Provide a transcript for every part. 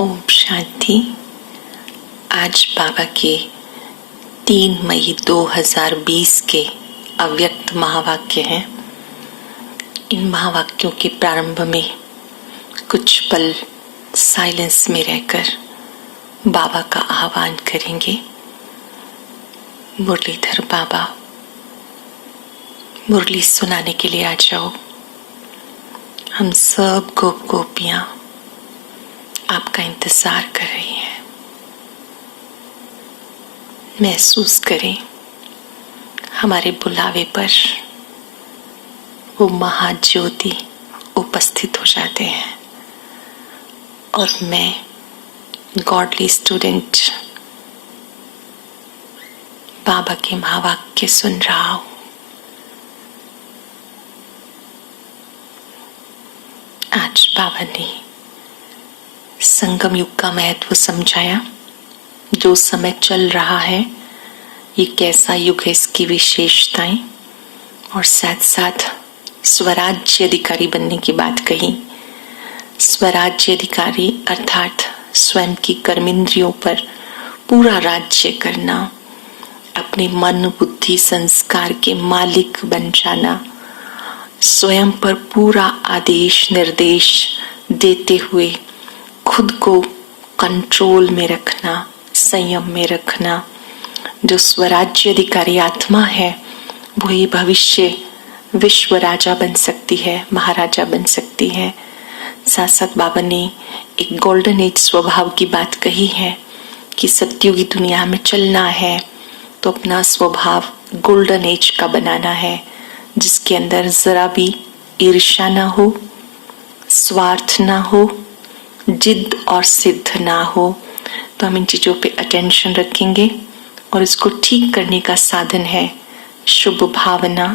ओम शांति। आज बाबा के 3 मई 2020 के अव्यक्त महावाक्य हैं। इन महावाक्यों के प्रारंभ में कुछ पल साइलेंस में रहकर बाबा का आह्वान करेंगे। मुरलीधर बाबा मुरली सुनाने के लिए आ जाओ। हम सब गोप गोपियां आपका इंतजार कर रही हैं। महसूस करें हमारे बुलावे पर वो महाज्योति उपस्थित हो जाते हैं और मैं गॉडली स्टूडेंट बाबा के महावाक्य सुन रहा हूं। आज बाबा ने संगम युग का महत्व समझाया। जो समय चल रहा है ये कैसा युग है, इसकी विशेषताएं, और साथ साथ स्वराज्य अधिकारी बनने की बात कही। स्वराज्य अधिकारी अर्थात स्वयं की कर्मेंद्रियों पर पूरा राज्य करना, अपने मन बुद्धि संस्कार के मालिक बन जाना, स्वयं पर पूरा आदेश निर्देश देते हुए खुद को कंट्रोल में रखना, संयम में रखना। जो स्वराज्य अधिकारी आत्मा है वो ही भविष्य विश्व राजा बन सकती है, महाराजा बन सकती है। साथ साथ बाबा ने एक गोल्डन एज स्वभाव की बात कही है कि सत्युगी दुनिया में चलना है तो अपना स्वभाव गोल्डन एज का बनाना है, जिसके अंदर जरा भी ईर्ष्या ना हो, स्वार्थ ना हो, जिद और सिद्ध ना हो। तो हम इन चीजों पे अटेंशन रखेंगे और इसको ठीक करने का साधन है शुभ भावना,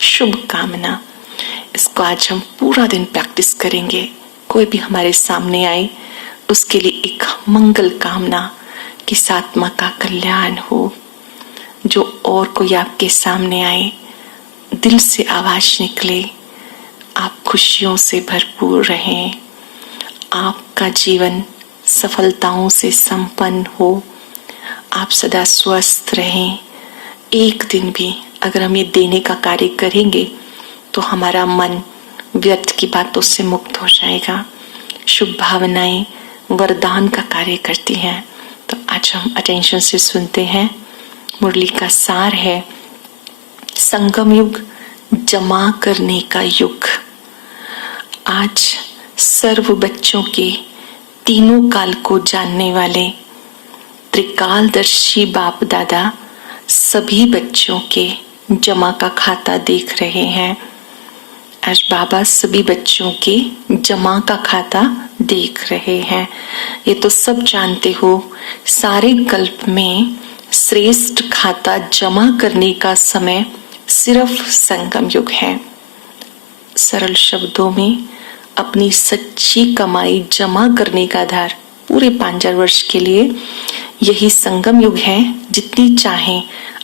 शुभ कामना। इसको आज हम पूरा दिन प्रैक्टिस करेंगे। कोई भी हमारे सामने आए उसके लिए एक मंगल कामना कि आत्मा का कल्याण हो। जो और कोई आपके सामने आए दिल से आवाज निकले, आप खुशियों से भरपूर रहें, आपका जीवन सफलताओं से संपन्न हो, आप सदा स्वस्थ रहें। एक दिन भी अगर हम ये देने का कार्य करेंगे तो हमारा मन व्यर्थ की बातों से मुक्त हो जाएगा। शुभ भावनाएं वरदान का कार्य करती हैं। तो आज हम अटेंशन से सुनते हैं। मुरली का सार है संगम युग, जमा करने का युग। आज सर्व बच्चों के तीनों काल को जानने वाले त्रिकालदर्शी बाप दादा सभी बच्चों के जमा का खाता देख रहे हैं। आज बाबा सभी बच्चों के जमा का खाता देख रहे हैं। ये तो सब जानते हो, सारे कल्प में श्रेष्ठ खाता जमा करने का समय सिर्फ संगम युग है। सरल शब्दों में अपनी सच्ची कमाई जमा करने का आधार पूरे 5000 वर्ष के लिए यही संगम युग है। जितनी चाहें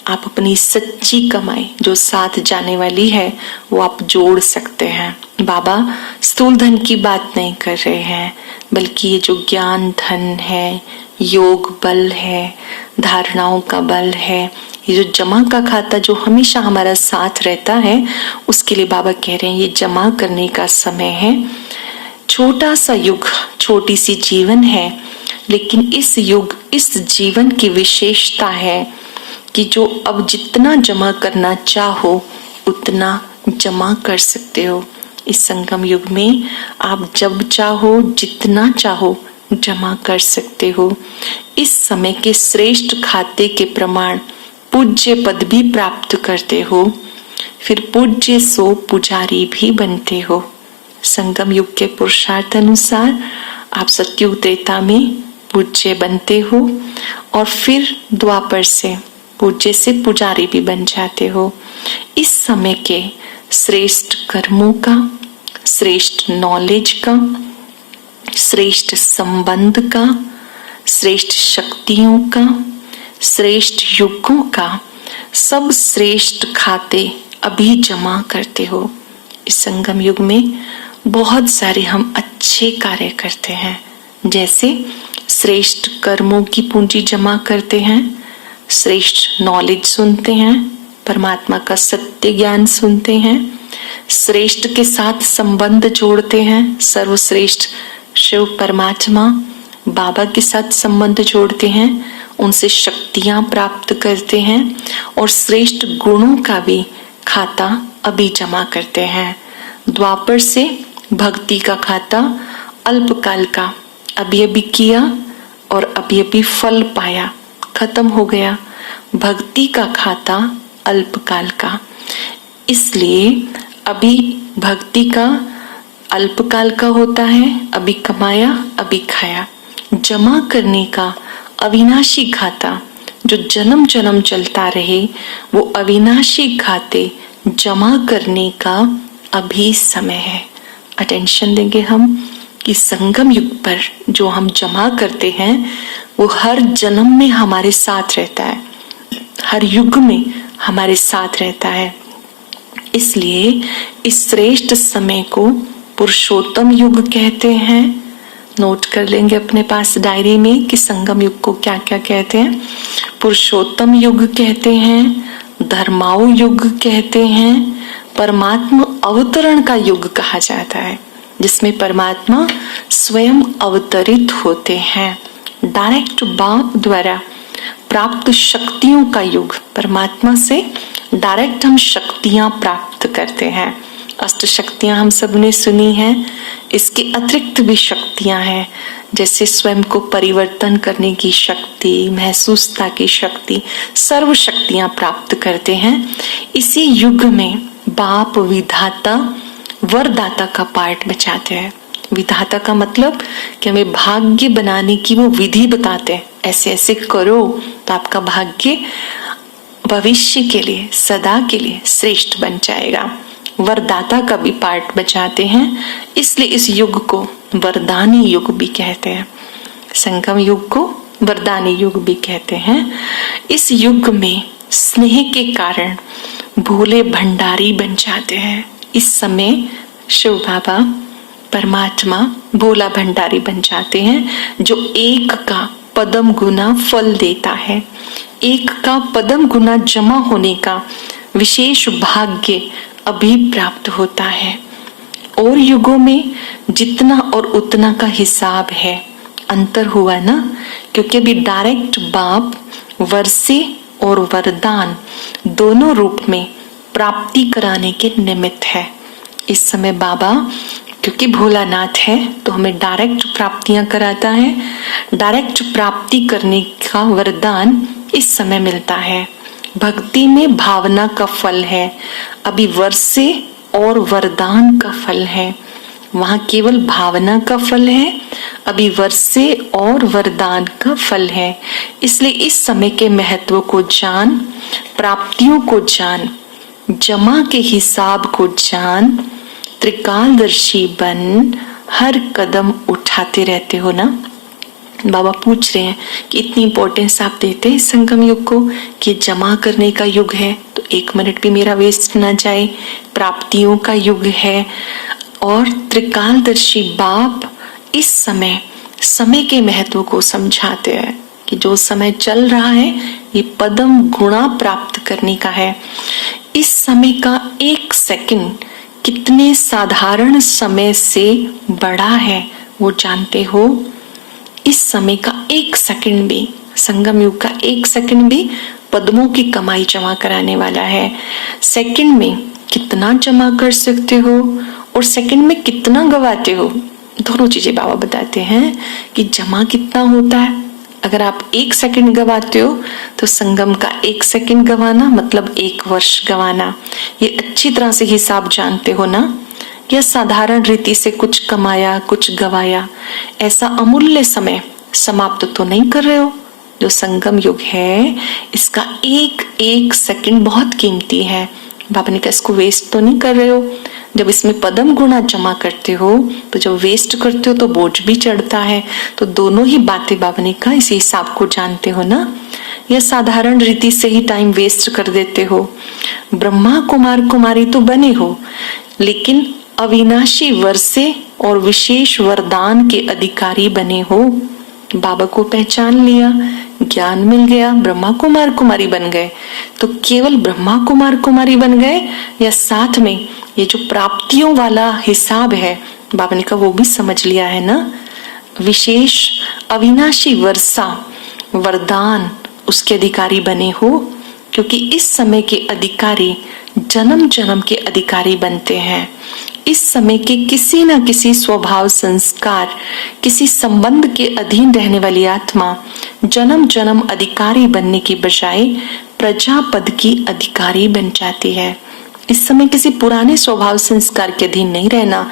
आप अपनी सच्ची कमाई जो साथ जाने वाली है वो आप जोड़ सकते हैं। बाबा स्थूल धन की बात नहीं कर रहे हैं, बल्कि ये जो ज्ञान धन है, योग बल है, धारणाओं का बल है, ये जो जमा का खाता जो हमेशा हमारा साथ रहता है, उसके लिए बाबा कह रहे हैं ये जमा करने का समय है। छोटा सा युग, छोटी सी जीवन है, लेकिन इस युग इस जीवन की विशेषता है कि जो अब जितना जमा करना चाहो उतना जमा कर सकते हो। इस संगम युग में आप जब चाहो जितना चाहो जमा कर सकते हो। इस समय के श्रेष्ठ खाते के प्रमाण पूज्य पद भी प्राप्त करते हो, फिर पूज्य सो पुजारी भी बनते हो। संगम युग के पुरुषार्थ अनुसार आप सत्युग त्रेता में पूज्य बनते हो और फिर द्वापर से पूज्य से पुजारी भी बन जाते हो। इस समय के श्रेष्ठ कर्मों का, श्रेष्ठ नॉलेज का, श्रेष्ठ संबंध का, श्रेष्ठ शक्तियों का, श्रेष्ठ युगों का सब श्रेष्ठ खाते अभी जमा करते हो। इस संगम युग में बहुत सारे हम अच्छे कार्य करते हैं, जैसे श्रेष्ठ कर्मों की पूंजी जमा करते हैं, श्रेष्ठ नॉलेज सुनते हैं, परमात्मा का सत्य ज्ञान सुनते हैं, श्रेष्ठ के साथ संबंध जोड़ते हैं, सर्वश्रेष्ठ शिव परमात्मा बाबा के साथ संबंध जोड़ते हैं, उनसे शक्तियां प्राप्त करते हैं और श्रेष्ठ गुणों का भी खाता अभी जमा करते हैं। द्वापर से भक्ति का खाता अल्पकाल का अभी अभी किया और अभी अभी फल पाया, खत्म हो गया। भक्ति का खाता अल्पकाल का, इसलिए अभी भक्ति का अल्पकाल का होता है, अभी कमाया अभी खाया। जमा करने का अविनाशी खाता जो जन्म जन्म चलता रहे, वो अविनाशी खाते जमा करने का अभी समय है। अटेंशन देंगे हम कि संगम युग पर जो हम जमा करते हैं वो हर जन्म में हमारे साथ रहता है, हर युग में हमारे साथ रहता है। इसलिए इस श्रेष्ठ समय को पुरुषोत्तम युग कहते हैं। नोट कर लेंगे अपने पास डायरी में कि संगम युग को क्या क्या कहते हैं। पुरुषोत्तम युग कहते हैं, धर्माऊ युग कहते हैं, परमात्मा अवतरण का युग कहा जाता है, जिसमें परमात्मा स्वयं अवतरित होते हैं। डायरेक्ट बाप द्वारा प्राप्त शक्तियों का युग, परमात्मा से डायरेक्ट हम शक्तियां प्राप्त करते हैं। अष्ट शक्तियां हम सबने सुनी हैं, इसके अतिरिक्त भी शक्तियां हैं, जैसे स्वयं को परिवर्तन करने की शक्ति, महसूसता की शक्ति, सर्व शक्तियां प्राप्त करते हैं। इसी युग में बाप विधाता वरदाता का पार्ट बचाते हैं। विधाता का मतलब कि हमें भाग्य बनाने की वो विधि बताते हैं, ऐसे ऐसे करो तो आपका भाग्य भविष्य के लिए सदा के लिए श्रेष्ठ बन जाएगा। वरदाता का भी पार्ट बचाते हैं, इसलिए इस युग को वरदानी युग भी कहते हैं। संगम युग को वरदानी युग भी कहते हैं। इस युग में स्नेह के कारण भोले भंडारी बन जाते हैं। इस समय शिव बाबा परमात्मा भोला भंडारी बन जाते हैं, जो एक का पदम गुना फल देता है। एक का पदम गुना जमा होने का विशेष भाग्य अभी प्राप्त होता है। और युगों में जितना और उतना का हिसाब है, अंतर हुआ ना, क्योंकि अभी डायरेक्ट बाप वर्षे और वरदान दोनों रूप में प्राप्ति कराने के निमित्त है। इस समय बाबा क्योंकि भोलानाथ है तो हमें डायरेक्ट प्राप्तियां कराता है। डायरेक्ट प्राप्ति करने का वरदान इस समय मिलता है। भक्ति में भावना का फल है, अभी वर्षे और वरदान का फल है। वहां केवल भावना का फल है, अभी वर्षे और वरदान का फल है। इसलिए इस समय के महत्व को जान, प्राप्तियों को जान, जमा के हिसाब को जान, त्रिकालदर्शी बन, हर कदम उठाते रहते हो ना। बाबा पूछ रहे हैं कि इतनी इंपॉर्टेंस आप देते हैं संगम युग को कि जमा करने का युग है, तो एक मिनट भी मेरा वेस्ट ना जाए। प्राप्तियों का युग है और त्रिकालदर्शी बाप इस समय के महत्व को समझाते हैं कि जो समय चल रहा है ये पदम गुणा प्राप्त करने का है। इस समय का एक सेकंड कितने साधारण समय से बड़ा है वो जानते हो। इस समय का एक सेकंड भी, संगम युग का एक सेकंड भी पद्मों की कमाई जमा कराने वाला है। सेकंड में कितना जमा कर सकते हो और सेकंड में कितना गवाते हो, दोनों चीजें बाबा बताते हैं कि जमा कितना होता है। अगर आप एक सेकंड गवाते हो तो संगम का एक सेकंड गवाना मतलब एक वर्ष गवाना। ये अच्छी तरह से हिसाब जानते हो ना। या साधारण रीति से कुछ कमाया कुछ गवाया, ऐसा अमूल्य समय समाप्त तो नहीं कर रहे हो। जो संगम युग है इसका एक एक सेकंड बहुत कीमती है। बाबा ने कहा इसको वेस्ट तो नहीं कर रहे हो। जब इसमें पदम गुणा जमा करते हो तो जब वेस्ट करते हो तो बोझ भी चढ़ता है। तो दोनों ही बातें बाबा ने कहा, इसी हिसाब को जानते हो ना। या साधारण रीति से ही टाइम वेस्ट कर देते हो। ब्रह्मा कुमार कुमारी तो बने हो, लेकिन अविनाशी वर्षे और विशेष वरदान के अधिकारी बने हो। बाबा को पहचान लिया, ज्ञान मिल गया, ब्रह्मा कुमार कुमारी बन गए। तो केवल ब्रह्मा कुमार कुमारी बन गए या साथ में ये जो प्राप्तियों वाला हिसाब है बाबा ने कहा वो भी समझ लिया है ना। विशेष अविनाशी वर्षा वरदान उसके अधिकारी बने हो, क्योंकि इस समय के अधिकारी जन्म जन्म के अधिकारी बनते हैं। इस समय के किसी न किसी स्वभाव संस्कार, किसी संबंध के अधीन रहने वाली आत्मा जन्म जन्म अधिकारी बनने की बजाय प्रजापद की अधिकारी बन जाती है। इस समय किसी पुराने स्वभाव संस्कार के अधीन नहीं रहना,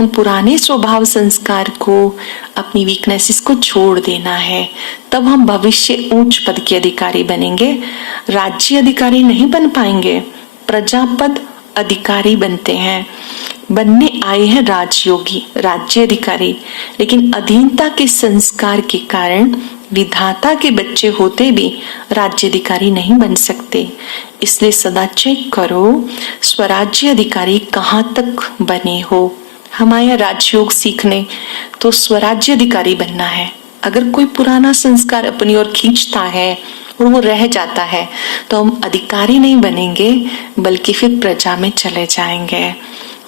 उन पुराने स्वभाव संस्कार को, अपनी वीकनेसेस को छोड़ देना है। तब हम भविष्य ऊंच पद के अधिकारी बनेंगे। राज्य अधिकारी नहीं बन पाएंगे, प्रजापद अधिकारी बनते हैं। बनने आए हैं राजयोगी, राज्य अधिकारी, लेकिन अधीनता के संस्कार के कारण विधाता के बच्चे होते भी राज्य अधिकारी नहीं बन सकते। इसलिए सदा चेक करो स्वराज्य अधिकारी कहाँ तक बने हो। हमारे राजयोग सीखने तो स्वराज्य अधिकारी बनना है। अगर कोई पुराना संस्कार अपनी ओर खींचता है और वो रह जाता है तो हम अधिकारी नहीं बनेंगे, बल्कि फिर प्रजा में चले जाएंगे।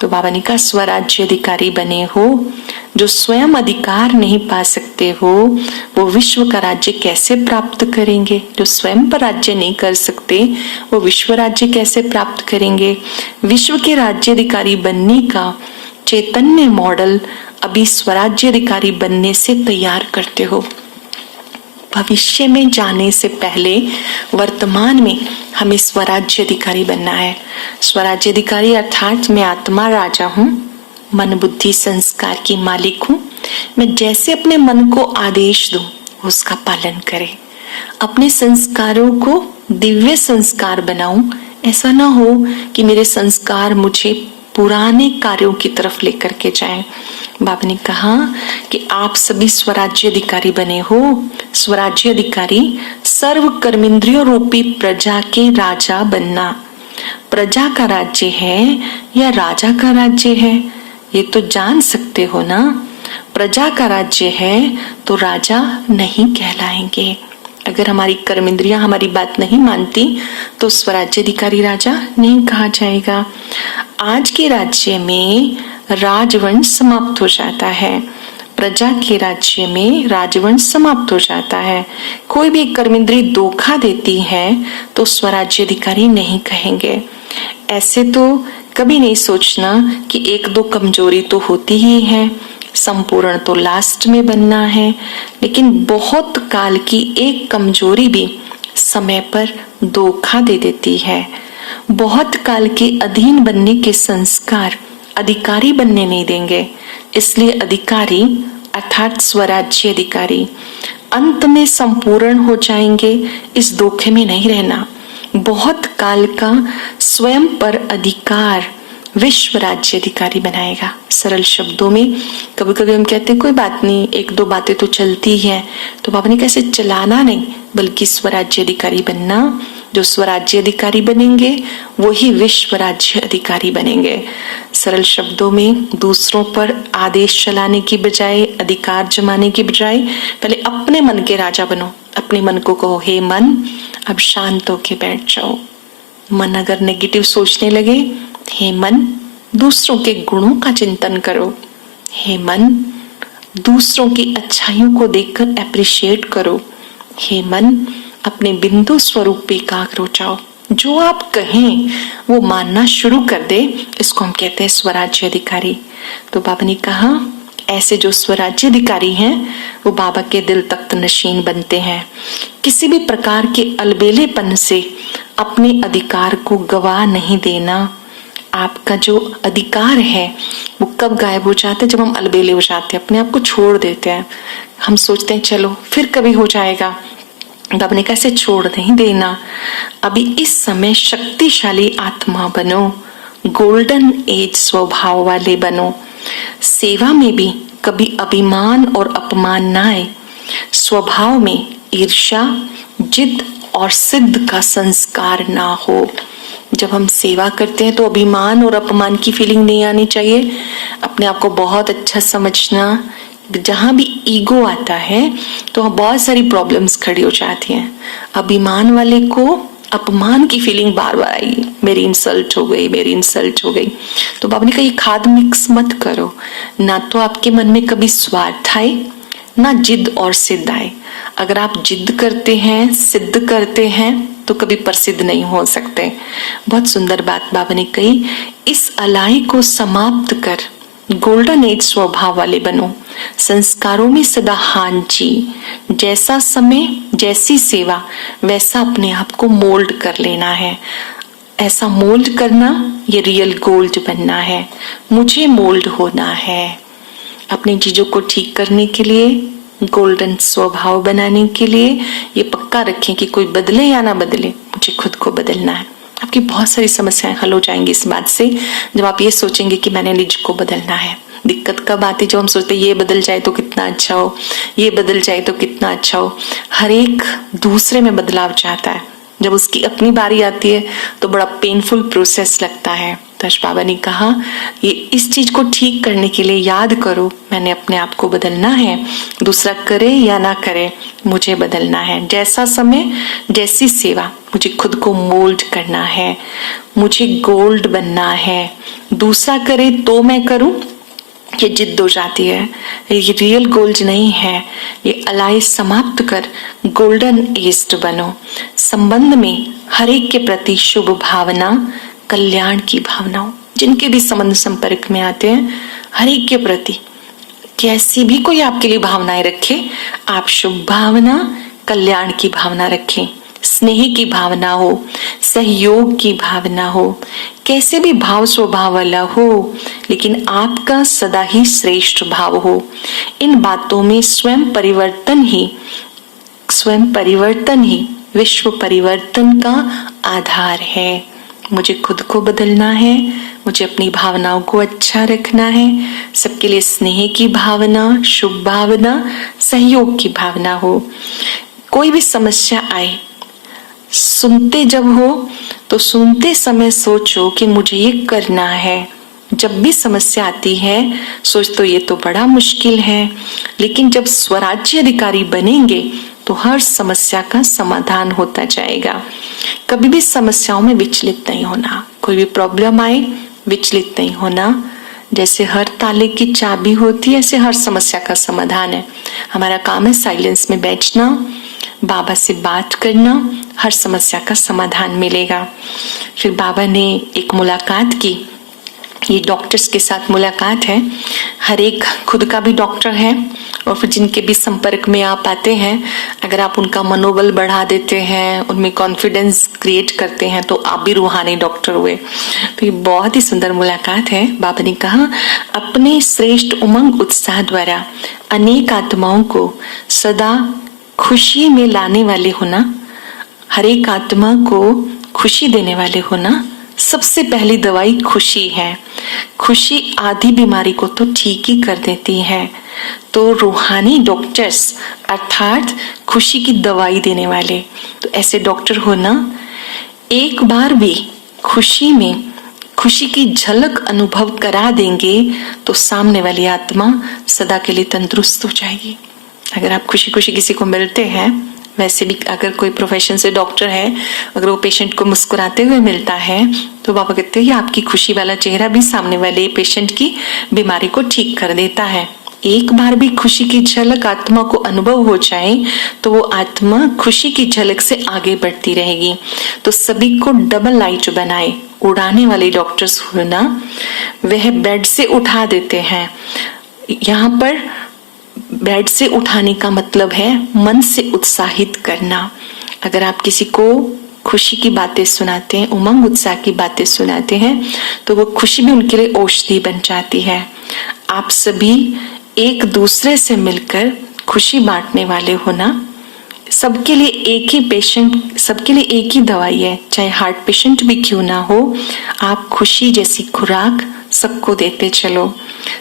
तो बाबा ने कहा स्वराज्य अधिकारी बने हो। जो स्वयं अधिकार नहीं पा सकते हो वो विश्व का राज्य कैसे प्राप्त करेंगे। जो स्वयं पर राज्य नहीं कर सकते वो विश्व राज्य कैसे प्राप्त करेंगे। विश्व के राज्य अधिकारी बनने का चैतन्य मॉडल अभी स्वराज्य अधिकारी बनने से तैयार करते हो। भविष्य में जाने से पहले वर्तमान में हमें स्वराज्य अधिकारी बनना है। स्वराज्य अधिकारी अर्थात मैं आत्मा राजा हूँ, मन बुद्धि संस्कार की मालिक हूँ। मैं जैसे अपने मन को आदेश दूं उसका पालन करे, अपने संस्कारों को दिव्य संस्कार बनाऊं। ऐसा ना हो कि मेरे संस्कार मुझे पुराने कार्यों की तरफ लेकर के जाएं। बाबा ने कहा कि आप सभी स्वराज्य अधिकारी बने हो। स्वराज्य अधिकारी सर्व कर्मेंद्रियों रूपी प्रजा के राजा बनना। प्रजा का राज्य है या राजा का राज्य है ये तो जान सकते हो ना। प्रजा का राज्य है तो राजा नहीं कहलाएंगे। अगर हमारी कर्मेंद्रियां हमारी बात नहीं मानती तो स्वराज्य अधिकारी राजा नहीं कहा जाएगा। आज के राज्य में राजवंश समाप्त हो जाता है, प्रजा के राज्य में राजवंश समाप्त हो जाता है। कोई भी कर्मेंद्री धोखा देती है तो स्वराज्य अधिकारी नहीं कहेंगे। ऐसे तो कभी नहीं सोचना कि एक दो कमजोरी तो होती ही है, संपूर्ण तो लास्ट में बनना है। लेकिन बहुत काल की एक कमजोरी भी समय पर धोखा दे देती है। बहुत काल के अधीन बनने के संस्कार अधिकारी बनने नहीं देंगे। इसलिए अधिकारी अर्थात स्वराज्य अधिकारी अंत में संपूर्ण हो जाएंगे, इस धोखे में नहीं रहना। बहुत काल का स्वयं पर अधिकार विश्व राज्य अधिकारी बनाएगा। सरल शब्दों में कभी कभी हम कहते हैं कोई बात नहीं, एक दो बातें तो चलती हैं, तो बाबा ने कैसे चलाना नहीं बल्कि स्वराज्य अधिकारी बनना। जो स्वराज्य अधिकारी बनेंगे वही विश्व राज्य अधिकारी बनेंगे। सरल शब्दों में दूसरों पर आदेश चलाने की बजाय, अधिकार जमाने की बजाय पहले अपने मन के राजा बनो। अपने मन को कहो हे मन अब शांत होके बैठ जाओ। मन अगर नेगेटिव सोचने लगे, हे मन दूसरों के गुणों का चिंतन करो। हे मन दूसरों की अच्छाइयों को देखकर एप्रिशिएट करो। हे मन अपने बिंदु स्वरूप पे एकाग्र हो जाओ। जो आप कहें वो मानना शुरू कर दे, इसको हम कहते हैं स्वराज्य अधिकारी। तो बाबा ने कहा ऐसे जो स्वराज्य अधिकारी हैं वो बाबा के दिल तख्त नशीन बनते हैं। किसी भी प्रकार के अलबेलेपन से अपने अधिकार को गवा नहीं देना। आपका जो अधिकार है वो कब गायब हो जाता है? जब हम अलबेले हो जाते हैं, अपने आप को छोड़ देते हैं। हम सोचते हैं चलो फिर कभी हो जाएगा। बाबा ने कैसे छोड़ नहीं देना। अभी इस समय शक्तिशाली आत्मा बनो, गोल्डन एज स्वभाव वाले बनो। सेवा में भी कभी अभिमान और अपमान ना आए। स्वभाव में ईर्ष्या, जिद और सिद्ध का संस्कार ना हो। जब हम सेवा करते हैं तो अभिमान और अपमान की फीलिंग नहीं आनी चाहिए। अपने आप को बहुत अच्छा समझना। जहां भी ईगो आता है तो बहुत सारी प्रॉब्लम्स खड़ी हो जाती हैं। अभिमान वाले को अपमान की फीलिंग बार बार आएगी, मेरी इंसल्ट हो गई, मेरी इंसल्ट हो गई। तो बाबा ने कहा ये खाद मिक्स मत करो। ना तो आपके मन में कभी स्वार्थ आए, ना जिद और सिद्ध आए। अगर आप जिद करते हैं, सिद्ध करते हैं तो कभी प्रसिद्ध नहीं हो सकते। बहुत सुंदर बात बाबा ने कही, इस अलाई को समाप्त कर गोल्डन एज स्वभाव वाले बनो। संस्कारों में सदा हां जी। जैसा समय, जैसी सेवा, वैसा अपने आप को मोल्ड कर लेना है। ऐसा मोल्ड करना, ये रियल गोल्ड बनना है। मुझे मोल्ड होना है। अपनी चीजों को ठीक करने के लिए, गोल्डन स्वभाव बनाने के लिए ये पक्का रखें कि कोई बदले या ना बदले, मुझे खुद को बदलना है। आपकी बहुत सारी समस्याएं हल हो जाएंगी इस बात से, जब आप ये सोचेंगे कि मैंने निज को बदलना है। दिक्कत कब आती है? जब हम सोचते ये बदल जाए तो कितना अच्छा हो, ये बदल जाए तो कितना अच्छा हो। हर एक दूसरे में बदलाव चाहता है। जब उसकी अपनी बारी आती है तो बड़ा पेनफुल प्रोसेस लगता है। तो बाबा ने कहा ये इस चीज को ठीक करने के लिए याद करो, मैंने अपने आप को बदलना है। दूसरा करे या ना करे, मुझे बदलना है। जैसा समय, जैसी सेवा, मुझे खुद को मोल्ड करना है। मुझे गोल्ड बनना है। दूसरा करे तो मैं करूं, ये जिद हो जाती है। ये रियल गोल्ड नहीं है। ये अलाई समाप्त कर गोल्डन एस्ट बनो। संबंध में हर एक के प्रति शुभ भावना, कल्याण की भावना हो। जिनके भी संबंध संपर्क में आते हैं, हर एक के प्रति कैसी भी कोई आपके लिए भावनाएं रखे, आप शुभ भावना, कल्याण की भावना रखें। स्नेह की भावना हो, सहयोग की भावना हो, कैसे भी भाव स्वभाव वाला हो, लेकिन आपका सदा ही श्रेष्ठ भाव हो। इन बातों में स्वयं परिवर्तन ही विश्व परिवर्तन का आधार है। मुझे खुद को बदलना है, मुझे अपनी भावनाओं को अच्छा रखना है। सबके लिए स्नेह की भावना, शुभ भावना, सहयोग की भावना हो। कोई भी समस्या आए, सुनते जब हो तो सुनते समय सोचो कि मुझे ये करना है। जब भी समस्या आती है सोच तो ये तो बड़ा मुश्किल है, लेकिन जब स्वराज्य अधिकारी बनेंगे तो हर समस्या का समाधान होता जाएगा। कभी भी समस्याओं में विचलित नहीं होना। कोई भी प्रॉब्लम आए, विचलित नहीं होना। जैसे हर ताले की चाबी होती है, ऐसे हर समस्या का समाधान है। हमारा काम है साइलेंस में बैठना, बाबा से बात करना, हर समस्या का समाधान मिलेगा। फिर बाबा ने एक मुलाकात की। ये डॉक्टर्स के साथ मुलाकात है। हर एक खुद का भी डॉक्टर है और फिर जिनके भी संपर्क में आप आते हैं, अगर आप उनका मनोबल बढ़ा देते हैं, उनमें कॉन्फिडेंस क्रिएट करते हैं, तो आप भी रूहानी डॉक्टर हुए। तो ये बहुत ही सुंदर मुलाकात है। बाबा ने कहा अपने श्रेष्ठ उमंग उत्साह द्वारा अनेक आत्माओं को सदा खुशी में लाने वाले होना, हर एक आत्मा को खुशी देने वाले होना। सबसे पहली दवाई खुशी है। खुशी आधी बीमारी को तो ठीक ही कर देती है। तो रूहानी डॉक्टर्स अर्थात खुशी की दवाई देने वाले, तो ऐसे डॉक्टर होना। एक बार भी खुशी में खुशी की झलक अनुभव करा देंगे तो सामने वाली आत्मा सदा के लिए तंदुरुस्त हो जाएगी। अगर आप खुशी खुशी किसी को मिलते हैं, वैसे भी अगर कोई प्रोफेशन से डॉक्टर है, अगर वो पेशेंट को मुस्कुराते हुए मिलता है तो बाबा कहते हैं आपकी खुशी वाला चेहरा भी सामने वाले पेशेंट की बीमारी को ठीक कर देता है। एक बार भी खुशी की झलक आत्मा को अनुभव हो जाए तो वो आत्मा खुशी की झलक से आगे बढ़ती रहेगी। तो सभी को डबल लाइट बनाए उड़ाने वाले डॉक्टर्स होना। वह बेड से उठा देते हैं। यहाँ पर बेड से उठाने का मतलब है मन से उत्साहित करना। अगर आप किसी को खुशी की बातें सुनाते हैं, उमंग उत्साह की बातें सुनाते हैं, तो वो खुशी भी उनके लिए औषधि बन जाती है। आप सभी एक दूसरे से मिलकर खुशी बांटने वाले होना। सबके लिए एक ही पेशेंट, सबके लिए एक ही दवाई है, चाहे हार्ट पेशेंट भी क्यों ना हो। आप खुशी जैसी खुराक सबको देते चलो।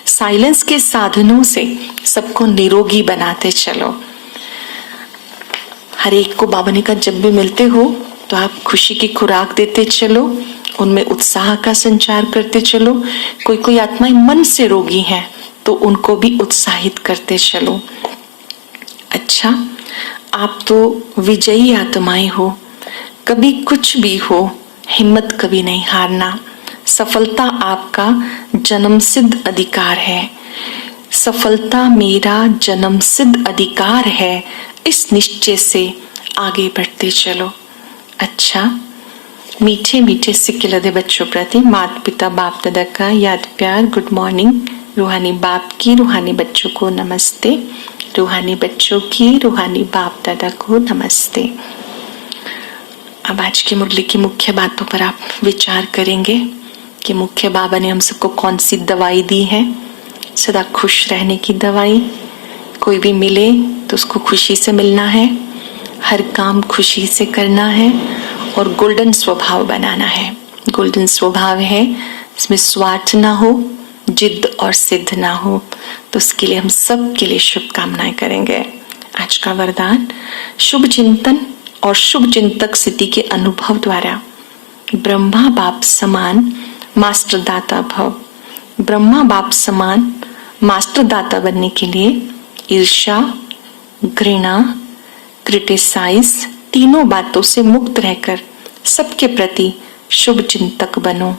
साइलेंस के साधनों से सबको निरोगी बनाते चलो। हर एक को बाबा ने कहा जब भी मिलते हो तो आप खुशी की खुराक देते चलो उनमें उत्साह का संचार करते चलो। कोई कोई आत्माएं मन से रोगी हैं तो उनको भी उत्साहित करते चलो। अच्छा, आप तो विजयी आत्माएं हो, कभी कुछ भी हो हिम्मत कभी नहीं हारना। सफलता आपका जन्मसिद्ध अधिकार है। सफलता मेरा जन्मसिद्ध अधिकार है, इस निश्चय से आगे बढ़ते चलो। अच्छा, मीठे मीठे सिक्के लदे बच्चों प्रति माता पिता बाप दादा का याद प्यार गुड मॉर्निंग। रूहानी बाप की रूहानी बच्चों को नमस्ते। रूहानी बच्चों की रूहानी बाप दादा को नमस्ते। अब आज की मुरली की मुख्य बातों पर आप विचार करेंगे कि मुख्य बाबा ने हम सबको कौन सी दवाई दी है। सदा खुश रहने की दवाई। कोई भी मिले तो उसको खुशी से मिलना है, हर काम खुशी से करना है और गोल्डन स्वभाव बनाना है। गोल्डन स्वभाव है इसमें स्वार्थ ना हो, जिद और सिद्ध ना हो। तो उसके लिए हम सब के लिए शुभकामनाएं करेंगे। आज का वरदान, शुभ चिंतन और शुभ चिंतक स्थिति के अनुभव द्वारा ब्रह्मा बाप समान मास्टर दाता भव। ब्रह्मा बाप समान मास्टर दाता बनने के लिए ईर्ष्या, घृणा, क्रिटिसाइज तीनों बातों से मुक्त रहकर सबके प्रति शुभ चिंतक बनो।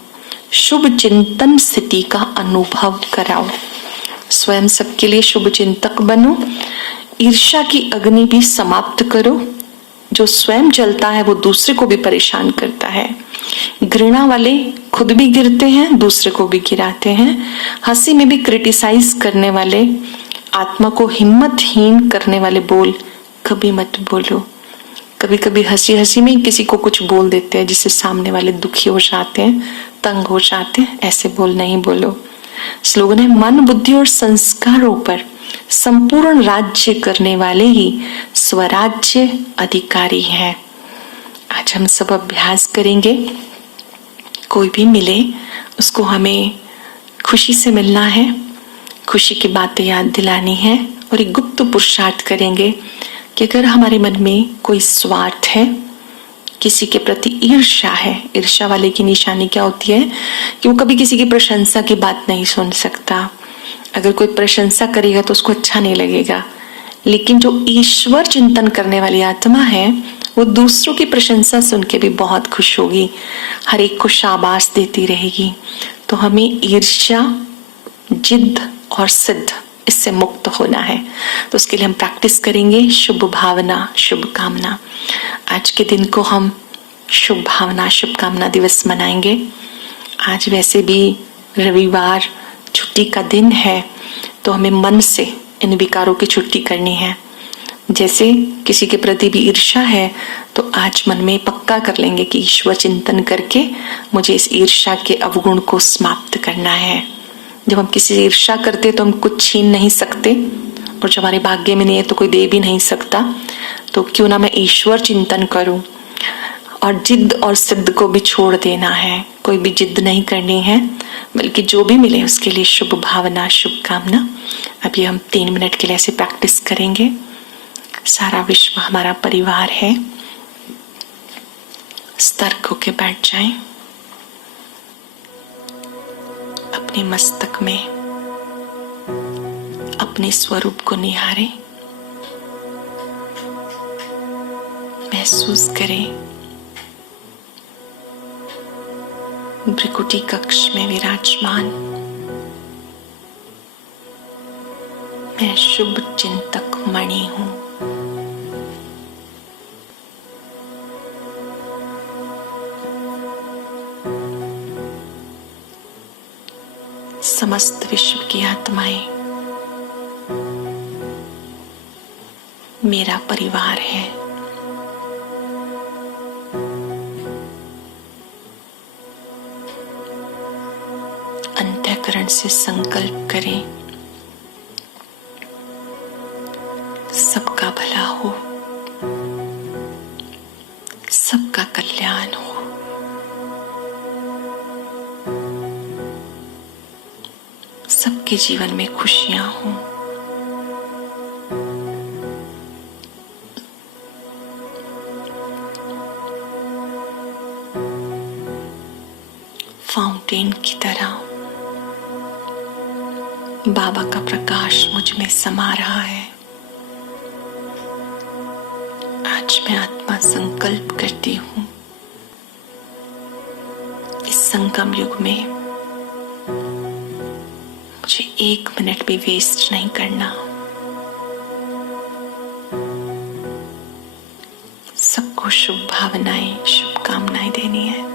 शुभ चिंतन स्थिति का अनुभव कराओ। स्वयं सबके लिए शुभ चिंतक बनो। ईर्ष्या की अग्नि भी समाप्त करो। जो स्वयं जलता है वो दूसरे को भी परेशान करता है। घृणा वाले खुद भी गिरते हैं, दूसरे को भी गिराते हैं। हंसी में भी क्रिटिसाइज करने वाले, आत्मा को हिम्मतहीन करने वाले बोल कभी मत बोलो। कभी कभी हंसी हंसी में किसी को कुछ बोल देते हैं जिससे सामने वाले दुखी हो जाते हैं, तंग हो जाते हैं। ऐसे बोल नहीं बोलो। स्लोगन है, मन बुद्धि और संस्कारों पर संपूर्ण राज्य करने वाले ही स्वराज्य अधिकारी हैं। आज हम सब अभ्यास करेंगे। कोई भी मिले उसको हमें खुशी से मिलना है, खुशी की बातें याद दिलानी है और एक गुप्त पुरुषार्थ करेंगे कि अगर हमारे मन में कोई स्वार्थ है, किसी के प्रति ईर्ष्या है। ईर्ष्या वाले की निशानी क्या होती है कि वो कभी किसी की प्रशंसा की बात नहीं सुन सकता। अगर कोई प्रशंसा करेगा तो उसको अच्छा नहीं लगेगा, लेकिन जो ईश्वर चिंतन करने वाली आत्मा है वो दूसरों की प्रशंसा सुन के भी बहुत खुश होगी, हर एक को शाबाश देती रहेगी। तो हमें ईर्ष्या, जिद और सिद्ध इससे मुक्त होना है। तो उसके लिए हम प्रैक्टिस करेंगे शुभ भावना शुभ कामना। आज के दिन को हम शुभ भावना शुभ कामना दिवस मनाएंगे। आज वैसे भी रविवार छुट्टी का दिन है, तो हमें मन से इन विकारों की छुट्टी करनी है। जैसे किसी के प्रति भी ईर्ष्या है तो आज मन में पक्का कर लेंगे कि ईश्वर चिंतन करके मुझे इस ईर्ष्या के अवगुण को समाप्त करना है। जब हम किसी से ईर्ष्या करते तो हम कुछ छीन नहीं सकते, और जब हमारे भाग्य में नहीं है तो कोई दे भी नहीं सकता। तो क्यों ना मैं ईश्वर चिंतन करूं। और जिद और सिद्ध को भी छोड़ देना है, कोई भी जिद नहीं करनी है, बल्कि जो भी मिले उसके लिए शुभ भावना शुभ कामना। अभी हम 3 मिनट के लिए ऐसे प्रैक्टिस करेंगे। सारा विश्व हमारा परिवार है। सतर्क होके बैठ जाएं। अपने मस्तक में अपने स्वरूप को निहारें। महसूस करें भ्रिकुटी कक्ष में विराजमान मैं शुभ चिंतक मणि हूं। समस्त विश्व की आत्माएं मेरा परिवार है। अंतःकरण से संकल्प करें सबका भला हो, सबका कल्याण हो। सबके जीवन में खुशियां हों। फाउंटेन की तरह बाबा का प्रकाश मुझ में समा रहा है। आज मैं आत्मा संकल्प करती हूँ, इस संगम युग में मुझे 1 मिनट भी वेस्ट नहीं करना। सबको शुभ भावनाएं, शुभकामनाएं देनी है।